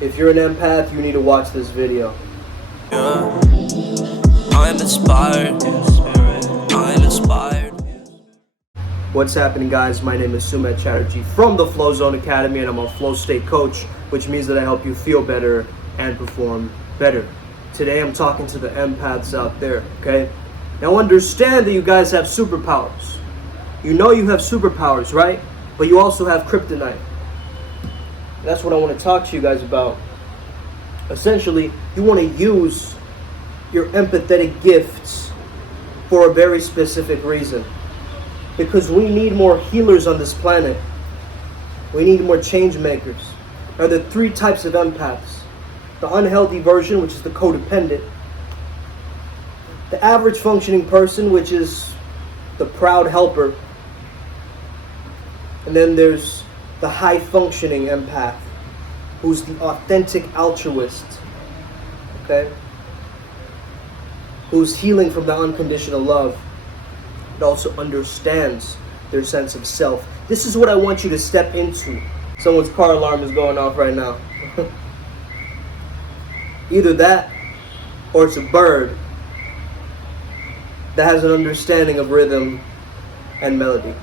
If you're an empath, you need to watch this video. Yeah. I'm inspired. I'm inspired. What's happening, guys? My name is Sumit Chatterjee from the Flow Zone Academy, and I'm a flow state coach, which means that I help you feel better and perform better. Today I'm talking to the empaths out there, okay? Now understand that you guys have superpowers. You know you have superpowers, right? But you also have kryptonite. That's what I want to talk to you guys about. Essentially, you want to use your empathetic gifts for a very specific reason. Because we need more healers on this planet. We need more change makers. Now, there are three types of empaths. The unhealthy version, which is the codependent. The average functioning person, which is the proud helper. And then there's the high functioning empath, who's the authentic altruist. Okay? Who's healing from the unconditional love. It also understands their sense of self. This is what I want you to step into. Someone's car alarm is going off right now. Either that, or it's a bird that has an understanding of rhythm and melody.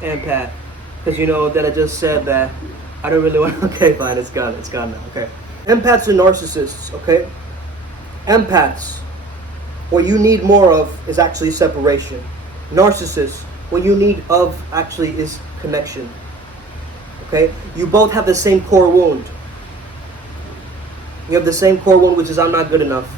Empath. Because you know that I just said that I don't really want. Okay, fine, it's gone now. Okay. Empaths and narcissists, okay? Empaths, what you need more of is actually separation. Narcissists, what you need of actually is connection. Okay? You both have the same core wound. You have the same core wound, which is I'm not good enough.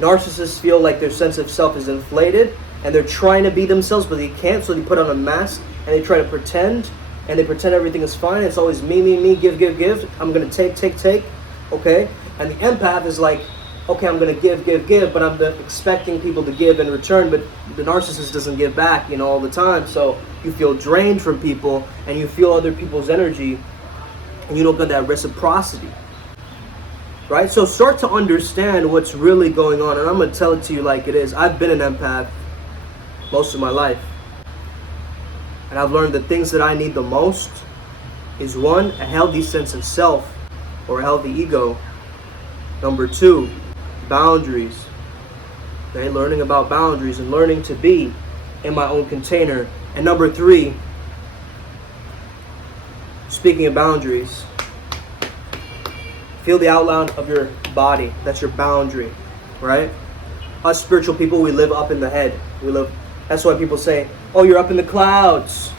Narcissists feel like their sense of self is inflated and they're trying to be themselves, but they can't, so they put on a mask and they try to pretend. And they pretend everything is fine. It's always me, give. I'm going to take, okay? And the empath is like, okay, I'm going to give, but I'm expecting people to give in return, but the narcissist doesn't give back, all the time. So you feel drained from people, and you feel other people's energy, and you don't get that reciprocity, right? So start to understand what's really going on, and I'm going to tell it to you like it is. I've been an empath most of my life. And I've learned the things that I need the most is one, a healthy sense of self or a healthy ego. Number two, boundaries. Okay, learning about boundaries and learning to be in my own container. And number three, speaking of boundaries, feel the outline of your body. That's your boundary, right? Us spiritual people, we live up in the head. That's why people say, oh, you're up in the clouds.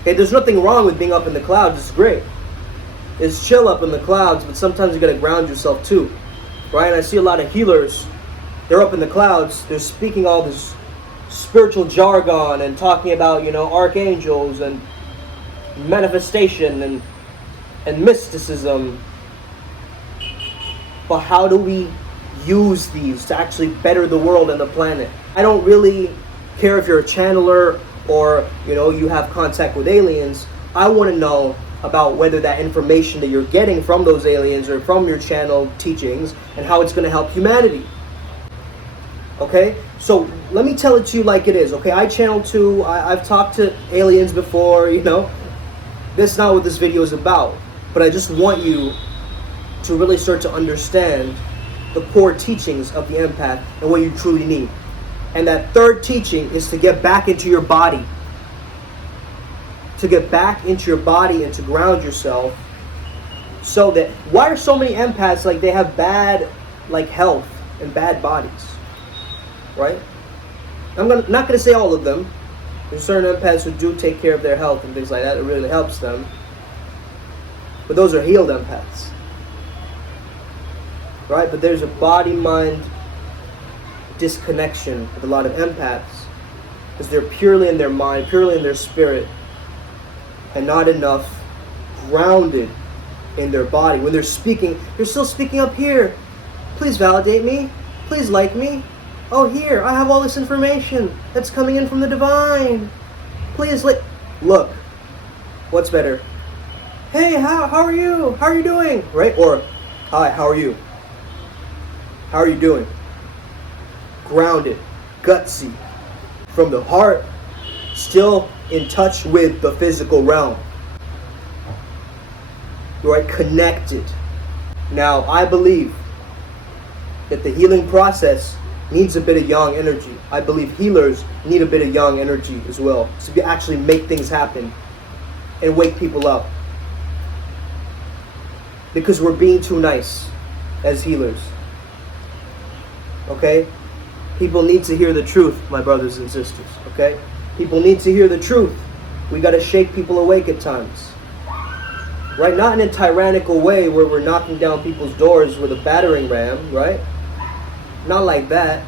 Okay, there's nothing wrong with being up in the clouds. It's great. It's chill up in the clouds, but sometimes you got to ground yourself too. Right? And I see a lot of healers. They're up in the clouds. They're speaking all this spiritual jargon and talking about, archangels and manifestation and mysticism. But how do we use these to actually better the world and the planet? I don't really care if you're a channeler or you have contact with aliens. I want to know about whether that information that you're getting from those aliens or from your channel teachings and how it's going to help humanity. Okay, so let me tell it to you like it is. Okay, I channel too. I've talked to aliens before. That's not what this video is about, but I just want you to really start to understand the core teachings of the empath and what you truly need. And that third teaching is to get back into your body. To get back into your body and to ground yourself. So that, why are so many empaths like they have bad health and bad bodies? Right? I'm not going to say all of them. There's certain empaths who do take care of their health and things like that. It really helps them. But those are healed empaths. Right? But there's a body-mind disconnection with a lot of empaths because they're purely in their mind, purely in their spirit, and not enough grounded in their body. When they're speaking, they're still speaking up here. Please validate me. Please like me. Oh, here, I have all this information that's coming in from the divine. Please look. What's better? Hey, how are you? How are you doing? Right? Or, hi, how are you? How are you doing? Grounded, gutsy, from the heart, still in touch with the physical realm. Right? Connected. Now, I believe that the healing process needs a bit of yang energy. I believe healers need a bit of yang energy as well to actually make things happen and wake people up. Because we're being too nice as healers. Okay? People need to hear the truth, my brothers and sisters. Okay? People need to hear the truth. We got to shake people awake at times. Right? Not in a tyrannical way where we're knocking down people's doors with a battering ram, right? Not like that.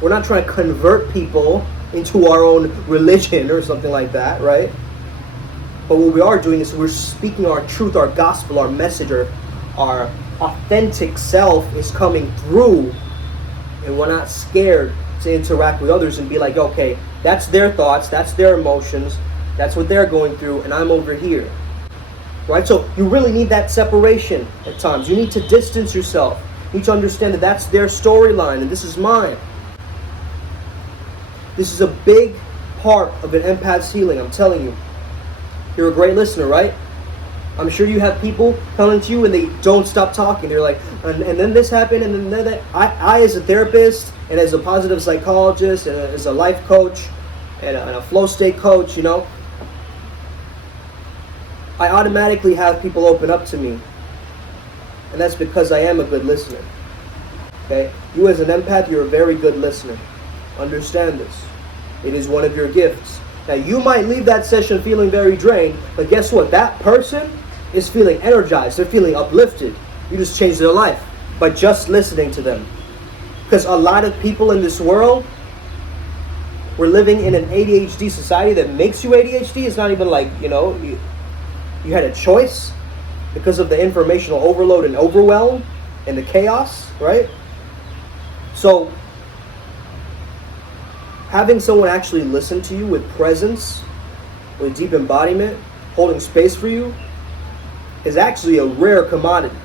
We're not trying to convert people into our own religion or something like that, right? But what we are doing is we're speaking our truth, our gospel, our message, our authentic self is coming through, and we're not scared to interact with others and be like, okay, that's their thoughts, that's their emotions, that's what they're going through, and I'm over here. Right? So you really need that separation at times. You need to distance yourself. You need to understand that that's their storyline and this is mine. This is a big part of an empath's healing, I'm telling you. You're a great listener, right? I'm sure you have people coming to you and they don't stop talking. They're like, and then this happened, and then that. I as a therapist and as a positive psychologist and as a life coach and a flow state coach, you know, I automatically have people open up to me. And that's because I am a good listener. Okay? You as an empath, you're a very good listener. Understand this. It is one of your gifts. Now, you might leave that session feeling very drained, but guess what? That person is feeling energized. They're feeling uplifted. You just changed their life by just listening to them. Because a lot of people in this world, we're living in an ADHD society that makes you ADHD. It's not even like, you know, you had a choice because of the informational overload and overwhelm and the chaos, right? So, having someone actually listen to you with presence, with deep embodiment, holding space for you, is actually a rare commodity.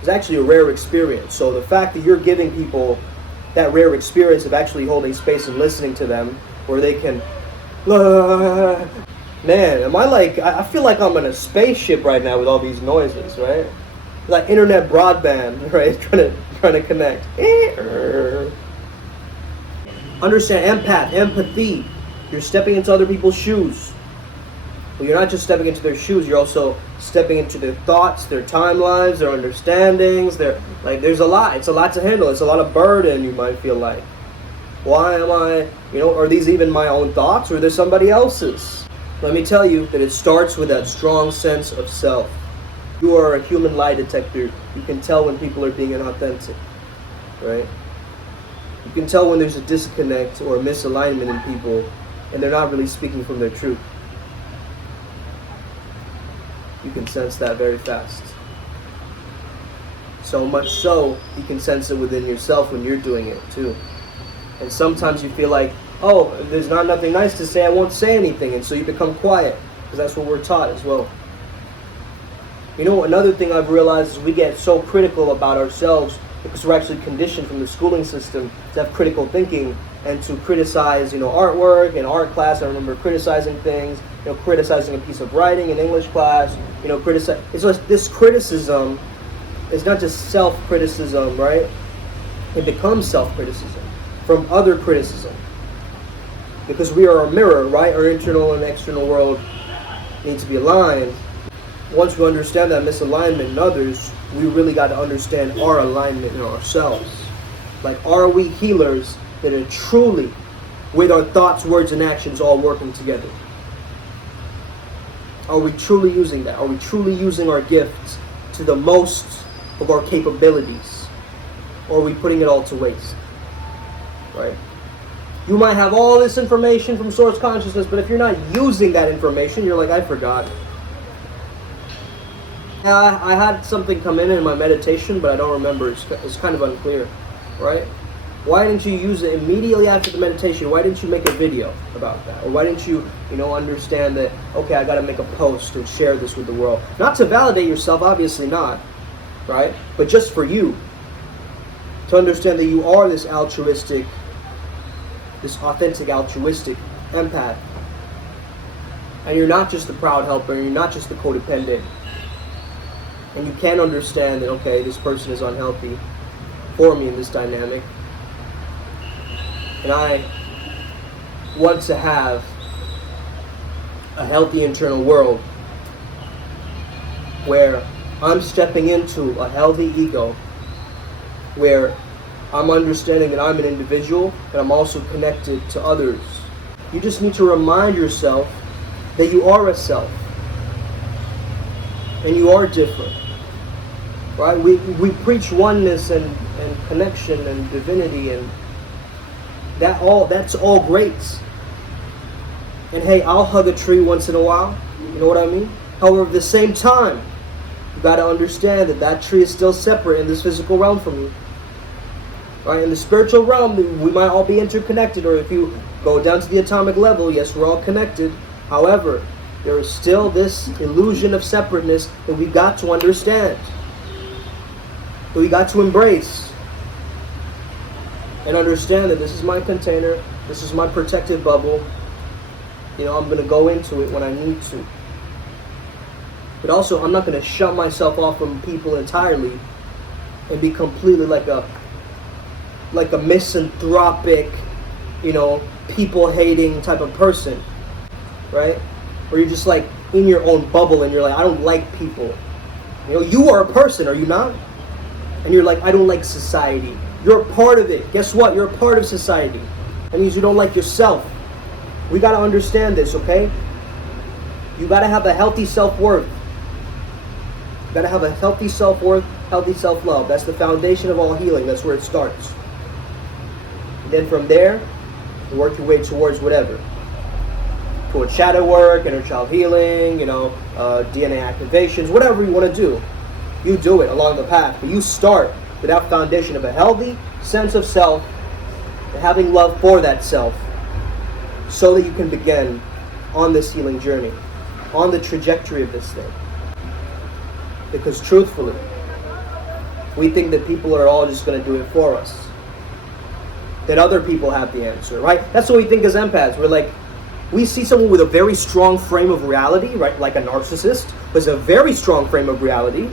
It's actually a rare experience. So the fact that you're giving people that rare experience of actually holding space and listening to them, where they can, man, am I like, I feel like I'm in a spaceship right now with all these noises, right? Like internet broadband, right? Trying to connect. Understand empath, empathy. You're stepping into other people's shoes. But you're not just stepping into their shoes, you're also stepping into their thoughts, their timelines, their understandings, there's a lot. It's a lot to handle. It's a lot of burden, you might feel like. Why am I, are these even my own thoughts, or are they somebody else's? Let me tell you that it starts with that strong sense of self. You are a human lie detector. You can tell when people are being inauthentic, right? You can tell when there's a disconnect or a misalignment in people and they're not really speaking from their truth. You can sense that very fast. So much so, you can sense it within yourself when you're doing it too. And sometimes you feel like, oh, there's nothing nice to say, I won't say anything. And so you become quiet, because that's what we're taught as well. You know, another thing I've realized is we get so critical about ourselves because we're actually conditioned from the schooling system to have critical thinking and to criticize, artwork in art class. I remember criticizing things, criticizing a piece of writing in English class, It's just this criticism is not just self-criticism, right? It becomes self-criticism from other criticism. Because we are a mirror, right? Our internal and external world need to be aligned. Once we understand that misalignment in others, we really got to understand our alignment in ourselves. Like, are we healers that are truly, with our thoughts, words, and actions all working together? Are we truly using that? Are we truly using our gifts to the most of our capabilities? Or are we putting it all to waste? Right? You might have all this information from source consciousness, but if you're not using that information, you're like, I forgot it. Yeah, I had something come in my meditation, but I don't remember. It's kind of unclear, right? Why didn't you use it immediately after the meditation? Why didn't you make a video about that? Or why didn't you, understand that, okay, I got to make a post and share this with the world? Not to validate yourself, obviously not, right? But just for you. To understand that you are this altruistic, this authentic, altruistic empath. And you're not just the proud helper, and you're not just the codependent. And you can understand that, okay, this person is unhealthy for me in this dynamic. And I want to have a healthy internal world where I'm stepping into a healthy ego, where I'm understanding that I'm an individual, but I'm also connected to others. You just need to remind yourself that you are a self, and you are different, right? We preach oneness and connection and divinity, and that's all great. And hey, I'll hug a tree once in a while, you know what I mean? However, at the same time, you got to understand that that tree is still separate in this physical realm from you. Right? In the spiritual realm, we might all be interconnected, or if you go down to the atomic level, yes, we're all connected. However, there is still this illusion of separateness that we got to understand, that we got to embrace, and understand that this is my container, this is my protective bubble. You know, I'm going to go into it when I need to. But also, I'm not going to shut myself off from people entirely and be completely like a misanthropic, you know, people-hating type of person, right? Where you're just like in your own bubble and you're like, I don't like people. You know, you are a person, are you not? And you're like, I don't like society. You're a part of it. Guess what? You're a part of society. That means you don't like yourself. We got to understand this, okay? You got to have a healthy self-worth. You got to have a healthy self-worth, healthy self-love. That's the foundation of all healing. That's where it starts. And then from there, you work your way towards whatever. Towards shadow work, inner child healing, you know, DNA activations, whatever you want to do. You do it along the path. But you start with that foundation of a healthy sense of self and having love for that self, so that you can begin on this healing journey, on the trajectory of this thing. Because truthfully, we think that people are all just going to do it for us, that other people have the answer, right? That's what we think as empaths. We're like, we see someone with a very strong frame of reality, right? Like a narcissist was a very strong frame of reality,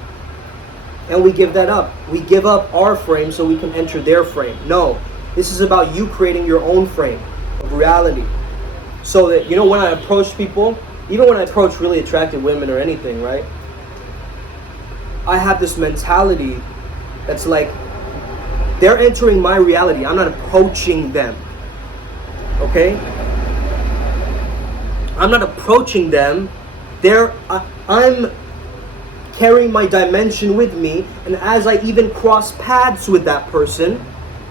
and we give that up. We give up our frame so we can enter their frame. No, this is about you creating your own frame of reality. So that, you know, when I approach people, even when I approach really attractive women or anything, right? I have this mentality that's like, they're entering my reality. I'm not approaching them. Okay? I'm not approaching them. I'm carrying my dimension with me, and as I even cross paths with that person,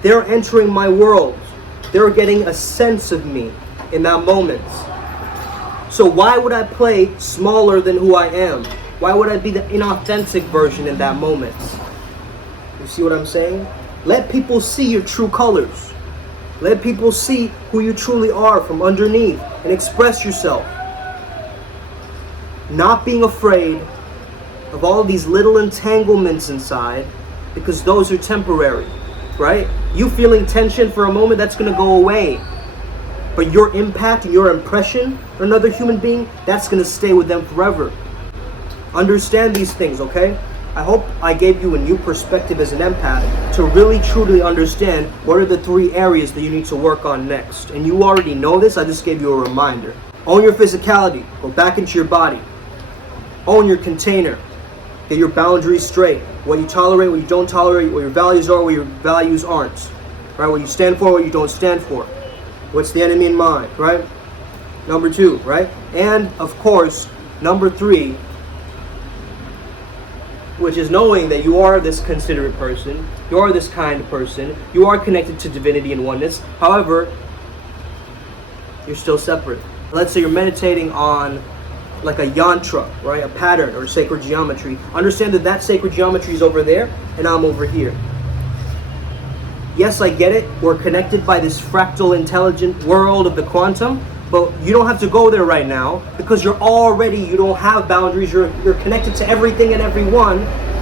they're entering my world. They're getting a sense of me in that moment. So why would I play smaller than who I am? Why would I be the inauthentic version in that moment? You see what I'm saying? Let people see your true colors. Let people see who you truly are from underneath and express yourself. Not being afraid of all of these little entanglements inside, because those are temporary, right? You feeling tension for a moment, that's going to go away. But your impact and your impression on another human being, that's going to stay with them forever. Understand these things, okay? I hope I gave you a new perspective as an empath to really truly understand what are the 3 areas that you need to work on next. And you already know this, I just gave you a reminder. Own your physicality, go back into your body. Own your container, get your boundaries straight. What you tolerate, what you don't tolerate, what your values are, what your values aren't. Right? What you stand for, what you don't stand for. What's the enemy in mind, right? Number 2, right? And of course, number 3, which is knowing that you are this considerate person, you are this kind person, you are connected to divinity and oneness. However, you're still separate. Let's say you're meditating on like a yantra, right? A pattern or sacred geometry. Understand that that sacred geometry is over there and I'm over here. Yes, I get it. We're connected by this fractal intelligent world of the quantum, but you don't have to go there right now because you don't have boundaries. You're connected to everything and everyone,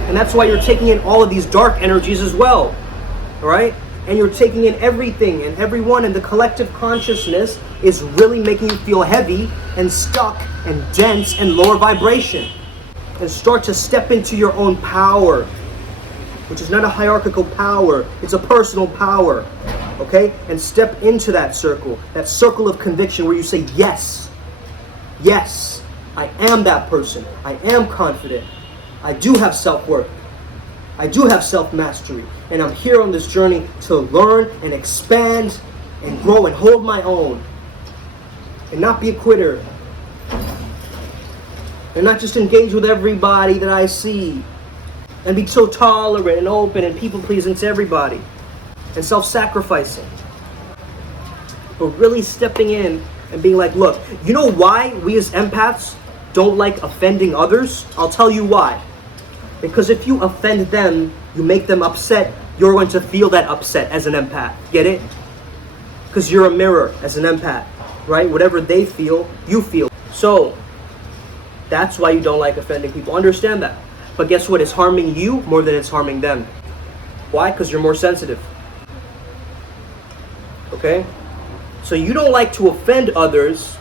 and that's why you're taking in all of these dark energies as well, all right? and you're taking in everything and everyone, and the collective consciousness is really making you feel heavy and stuck and dense and lower vibration. And start to step into your own power, which is not a hierarchical power, it's a personal power. Okay? And step into that circle of conviction where you say, yes, yes, I am that person. I am confident. I do have self-worth. I do have self-mastery. And I'm here on this journey to learn and expand and grow and hold my own. And not be a quitter. And not just engage with everybody that I see. And be so tolerant and open and people-pleasing to everybody. And self-sacrificing. But really stepping in and being like, look, you know why we as empaths don't like offending others? I'll tell you why. Because if you offend them, you make them upset, you're going to feel that upset as an empath. Get it? Because you're a mirror as an empath, right? Whatever they feel, you feel. So, that's why you don't like offending people. Understand that. But guess what? It's harming you more than it's harming them. Why? Because you're more sensitive. Okay? So you don't like to offend others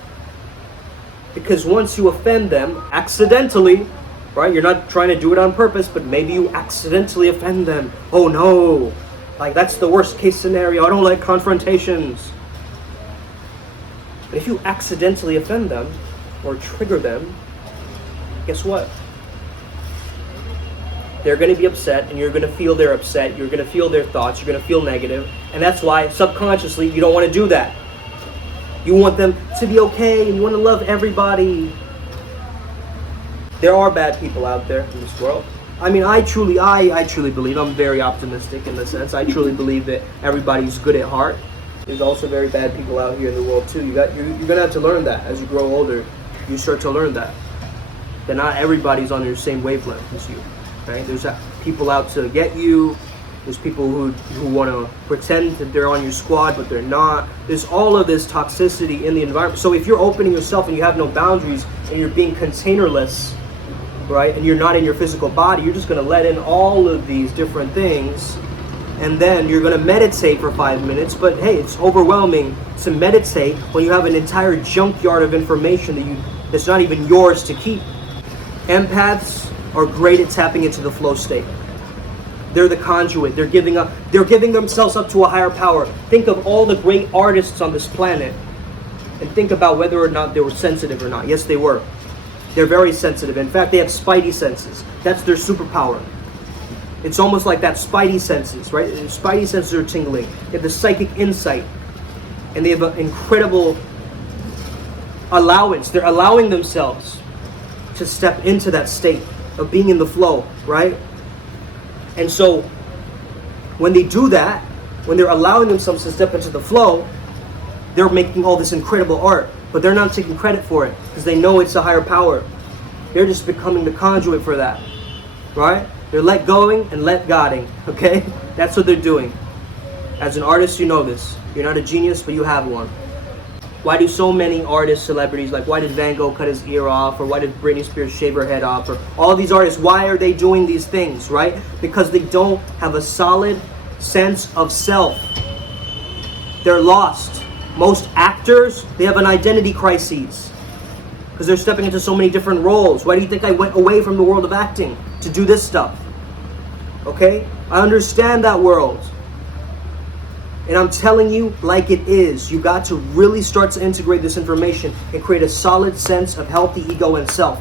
because once you offend them accidentally, right? You're not trying to do it on purpose, but maybe you accidentally offend them. Oh no. Like that's the worst case scenario. I don't like confrontations. But if you accidentally offend them or trigger them, guess what? They're going to be upset and you're going to feel they're upset. You're going to feel their thoughts. You're going to feel negative. And that's why subconsciously you don't want to do that. You want them to be okay and you want to love everybody. There are bad people out there in this world. I mean, I truly believe, I'm very optimistic in the sense, I truly believe that everybody's good at heart. There's also very bad people out here in the world too. You're going to have to learn that as you grow older. You start to learn that not everybody's on your same wavelength as you. Right? There's people out to get you. There's people who want to pretend that they're on your squad, but they're not. There's all of this toxicity in the environment. So if you're opening yourself and you have no boundaries and you're being containerless, right, and you're not in your physical body, you're just going to let in all of these different things, and then you're going to meditate for 5 minutes. But hey, it's overwhelming to meditate when you have an entire junkyard of information that's not even yours to keep. Empaths are great at tapping into the flow state. They're the conduit. They're giving themselves up to a higher power. Think of all the great artists on this planet and think about whether or not they were sensitive or not. Yes, they were. They're very sensitive. In fact, they have spidey senses. That's their superpower. It's almost like that spidey senses, right? Their spidey senses are tingling. They have the psychic insight. And they have an incredible allowance. They're allowing themselves to step into that state of being in the flow, right? And so when they do that, when they're allowing themselves to step into the flow, they're making all this incredible art, but they're not taking credit for it because they know it's a higher power. They're just becoming the conduit for that, right? They're let going and let godding, okay? That's what they're doing. As an artist, you know this. You're not a genius, but you have one. Why do so many artists, celebrities, like why did Van Gogh cut his ear off, or why did Britney Spears shave her head off, or all these artists, why are they doing these things, right? Because they don't have a solid sense of self. They're lost. Most actors, they have an identity crisis because they're stepping into so many different roles. Why do you think I went away from the world of acting to do this stuff? Okay? I understand that world. And I'm telling you like it is. You got to really start to integrate this information and create a solid sense of healthy ego and self.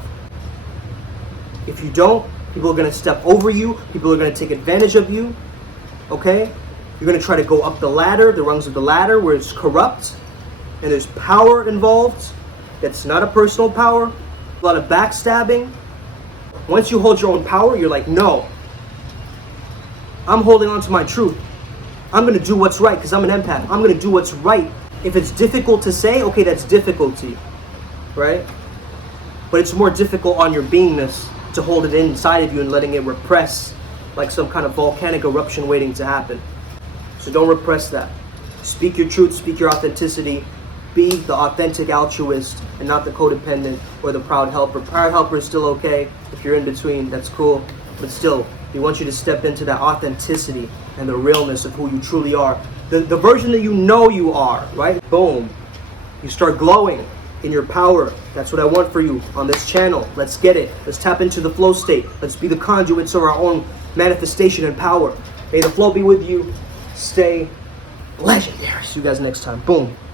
If you don't, people are going to step over you. People are going to take advantage of you. Okay? You're going to try to go up the ladder, the rungs of the ladder, where it's corrupt. And there's power involved. That's not a personal power. A lot of backstabbing. Once you hold your own power, you're like, no. I'm holding on to my truth. I'm going to do what's right because I'm an empath. I'm going to do what's right. If it's difficult to say, okay, that's difficulty, right? But it's more difficult on your beingness to hold it inside of you and letting it repress like some kind of volcanic eruption waiting to happen. So don't repress that. Speak your truth, speak your authenticity. Be the authentic altruist and not the codependent or the proud helper. Proud helper is still okay. If you're in between, that's cool. But still, He wants you to step into that authenticity and the realness of who you truly are. The version that you know you are, right? Boom. You start glowing in your power. That's what I want for you on this channel. Let's get it. Let's tap into the flow state. Let's be the conduits of our own manifestation and power. May the flow be with you. Stay legendary. See you guys next time. Boom.